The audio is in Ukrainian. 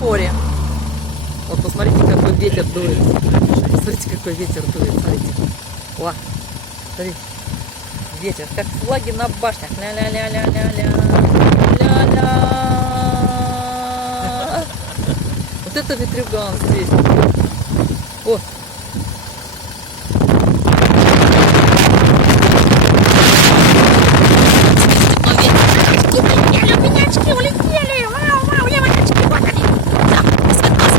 светофоре. Вот посмотрите, какой ветер дует. Смотрите, какой ветер дует. Смотрите. О, смотрите. Ветер, как флаги на башнях. Ля-ля-ля-ля-ля-ля. Ля-ля. Вот это ветрюган здесь. О,